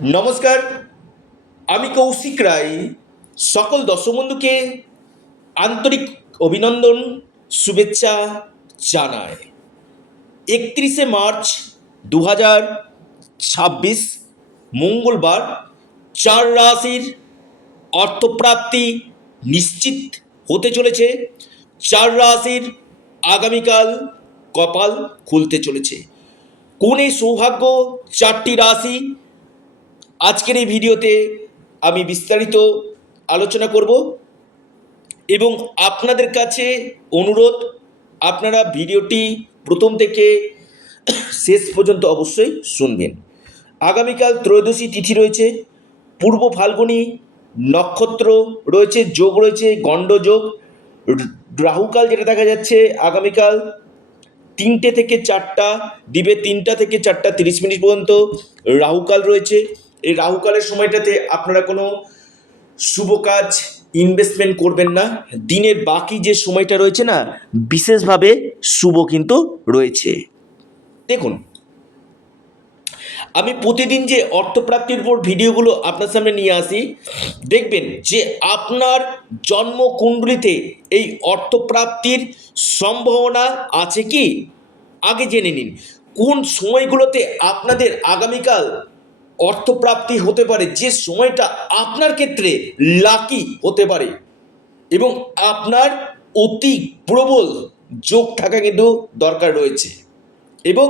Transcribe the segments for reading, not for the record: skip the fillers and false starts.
নমস্কার, আমি কৌশিক রায়। সকল দর্শক বন্ধুকে আন্তরিক অভিনন্দন, শুভেচ্ছা জানাই। 31শে মার্চ 2026 মঙ্গলবার, 4 রাশির অর্থপ্রাপ্তি নিশ্চিত হতে চলেছে। 4 রাশির আগামীকাল কপাল খুলতে চলেছে। কোন এই সৌভাগ্য 4টি রাশি, আজকের এই ভিডিওতে আমি বিস্তারিত আলোচনা করব এবং আপনাদের কাছে অনুরোধ, আপনারা ভিডিওটি প্রথম থেকে শেষ পর্যন্ত অবশ্যই শুনবেন। আগামীকাল ত্রয়োদশী তিথি রয়েছে, পূর্ব ফাল্গুনী নক্ষত্র রয়েছে, যোগ রয়েছে গণ্ডযোগ। রাহুকাল যেটা দেখা যাচ্ছে আগামীকাল 3টে থেকে 4টা, দিবে 3টা থেকে 4টা 30 মিনিট পর্যন্ত রাহুকাল রয়েছে। এই রাহুকালের সময়টাতে আপনারা কোনো শুভ কাজ ইনভেস্টমেন্ট করবেন না। দিনের বাকি যে সময়টা রয়েছে না, বিশেষভাবে শুভ কিন্তু রয়েছে। দেখুন, আমি প্রতিদিন যে অর্থপ্রাপ্তির উপর ভিডিওগুলো আপনার সামনে নিয়ে আসি, দেখবেন যে আপনার জন্মকুণ্ডলিতে এই অর্থপ্রাপ্তির সম্ভাবনা আছে কি আগে জেনে নিন। কোন সময়গুলোতে আপনাদের আগামীকাল অর্থপ্রাপ্তি হতে পারে, যে সময়টা আপনার ক্ষেত্রে লাকি হতে পারে এবং আপনার অতি প্রবল যোগ থাকা কিন্তু দরকার রয়েছে। এবং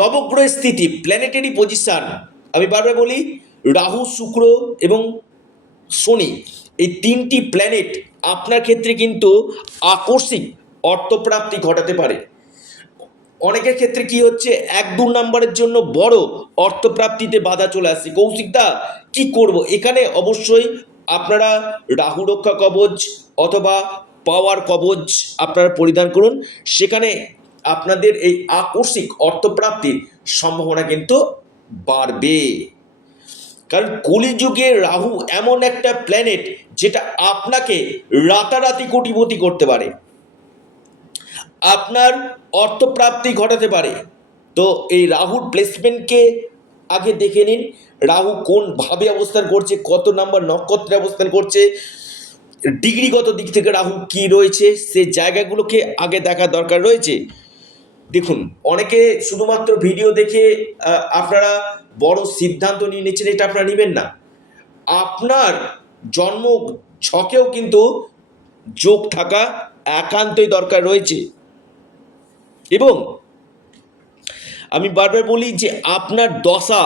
নবগ্রহের স্থিতি, প্ল্যানেটারি পজিশন, আমি বারবার বলি রাহু, শুক্র এবং শনি, এই 3টি প্ল্যানেট আপনার ক্ষেত্রে কিন্তু আকস্মিক অর্থপ্রাপ্তি ঘটাতে পারে। অনেকের ক্ষেত্রে কি হচ্ছে, 1-2 নম্বরের জন্য বড় অর্থপ্রাপ্তিতে বাধা চলে আসছে। কৌশিকদা কি করব? এখানে অবশ্যই আপনারা রাহু রক্ষা কবচ অথবা পাওয়ার কবচ আপনারা পরিধান করুন। সেখানে আপনাদের এই আকস্মিক অর্থপ্রাপ্তির সম্ভাবনা কিন্তু বাড়বে। কারণ কলিযুগে রাহু এমন একটা প্ল্যানেট যেটা আপনাকে রাতারাতি কোটিপতি করতে পারে, আপনার অর্থপ্রাপ্তি ঘটাতে পারে। তো এই রাহুর প্লেসমেন্টকে আগে দেখে নিন। রাহু কোন ভাবে অবস্থান করছে, কত নাম্বার নক্ষত্রে অবস্থান করছে, ডিগ্রিগত দিক থেকে রাহু কি রয়েছে, সে জায়গাগুলোকে আগে দেখা দরকার রয়েছে। দেখুন, অনেকে শুধুমাত্র ভিডিও দেখে আপনারা বড় সিদ্ধান্ত নিয়ে নিচ্ছেন, এটা আপনারা নেবেন না। আপনার জন্ম ছকেও কিন্তু যোগ থাকা একান্তই দরকার রয়েছে। এবং আমি বারবার বলি যে আপনার দশা,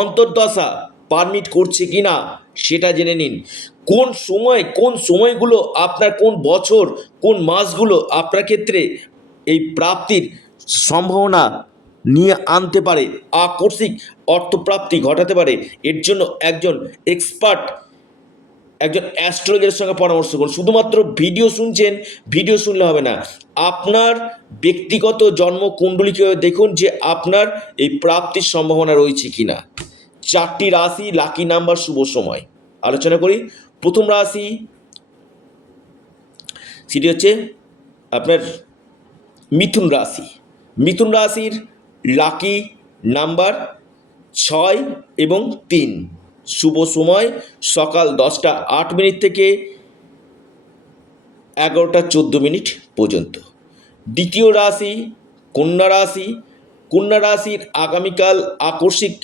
অন্তর্দশা পারমিট করছে কি না সেটা জেনে নিন। কোন সময়, কোন সময়গুলো আপনার, কোন বছর, কোন মাসগুলো আপনার ক্ষেত্রে এই প্রাপ্তির সম্ভাবনা নিয়ে আনতে পারে, আকস্মিক অর্থপ্রাপ্তি ঘটাতে পারে, এর জন্য একজন এক্সপার্ট, একজন অ্যাস্ট্রোলজারের সঙ্গে পরামর্শ করুন। শুধুমাত্র ভিডিও শুনছেন, ভিডিও শুনলে হবে না, আপনার ব্যক্তিগত জন্মকুণ্ডলীকে দেখুন যে আপনার এই প্রাপ্তির সম্ভাবনা রয়েছে কিনা। 4টি রাশি, লাকি নাম্বার, শুভ সময় আলোচনা করি। প্রথম রাশি, সেটি হচ্ছে আপনার মিথুন রাশি। মিথুন রাশির লাকি নাম্বার 6 এবং 3। শুভ সময় সকাল 10টা 8 মিনিট থেকে 11টা 14 মিনিট পর্যন্ত। দ্বিতীয় রাশি কন্যা রাশি। কন্যা রাশির আগামীকাল আকস্মিক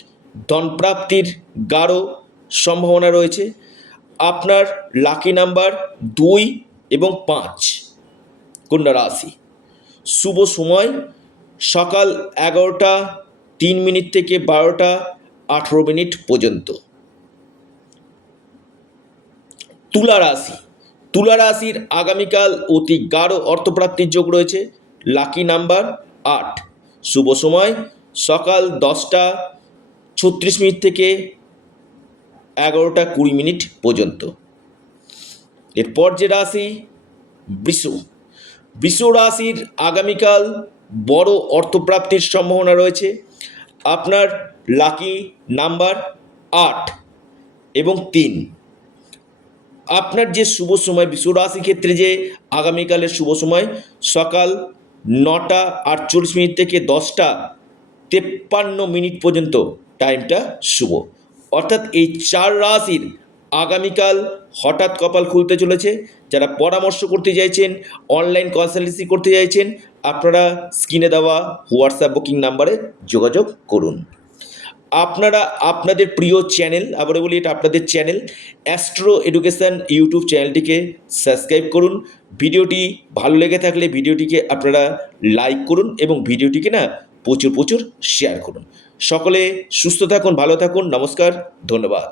ধনপ্রাপ্তির গাঢ় সম্ভাবনা রয়েছে। আপনার লাকি নাম্বার 2 এবং 5। কন্যা রাশি, শুভ সময় সকাল 11টা 3 মিনিট থেকে 12টা 18 মিনিট পর্যন্ত। তুলা রাশি। তুলা রাশির আগামীকাল অতি গাঢ় অর্থপ্রাপ্তির যোগ রয়েছে। Lucky number 8। শুভ সময় সকাল 10টা 36 মিনিট থেকে 11টা 20 মিনিট পর্যন্ত। এরপর যে রাশি বৃষ। বৃষ রাশির আগামীকাল বড় অর্থপ্রাপ্তির সম্ভাবনা রয়েছে। আপনার লাকি নাম্বার 8 এবং 3। আপনার যে শুভ সময় বৃষ রাশির ক্ষেত্রে, যে আগামীকালের শুভ সময় সকাল 9টা 48 মিনিট থেকে 53 পর্যন্ত টাইমটা শুভ। অর্থাৎ এই 4 রাশির আগামীকাল হঠাৎ কপাল খুলতে চলেছে। যারা পরামর্শ করতে চাইছেন, অনলাইন কনসালটেন্সি করতে চাইছেন, আপনারা স্ক্রিনে দেওয়া হোয়াটসঅ্যাপ বুকিং নাম্বারে যোগাযোগ করুন। আপনারা আপনাদের প্রিয় চ্যানেল, আবারও বলি এটা আপনাদের চ্যানেল অ্যাস্ট্রো এডুকেশন ইউটিউব চ্যানেলটিকে সাবস্ক্রাইব করুন। ভিডিওটি ভালো লেগে থাকলে ভিডিওটিকে আপনারা লাইক করুন এবং ভিডিওটিকে না প্রচুর শেয়ার করুন। সকলে সুস্থ থাকুন, ভালো থাকুন, নমস্কার, ধন্যবাদ।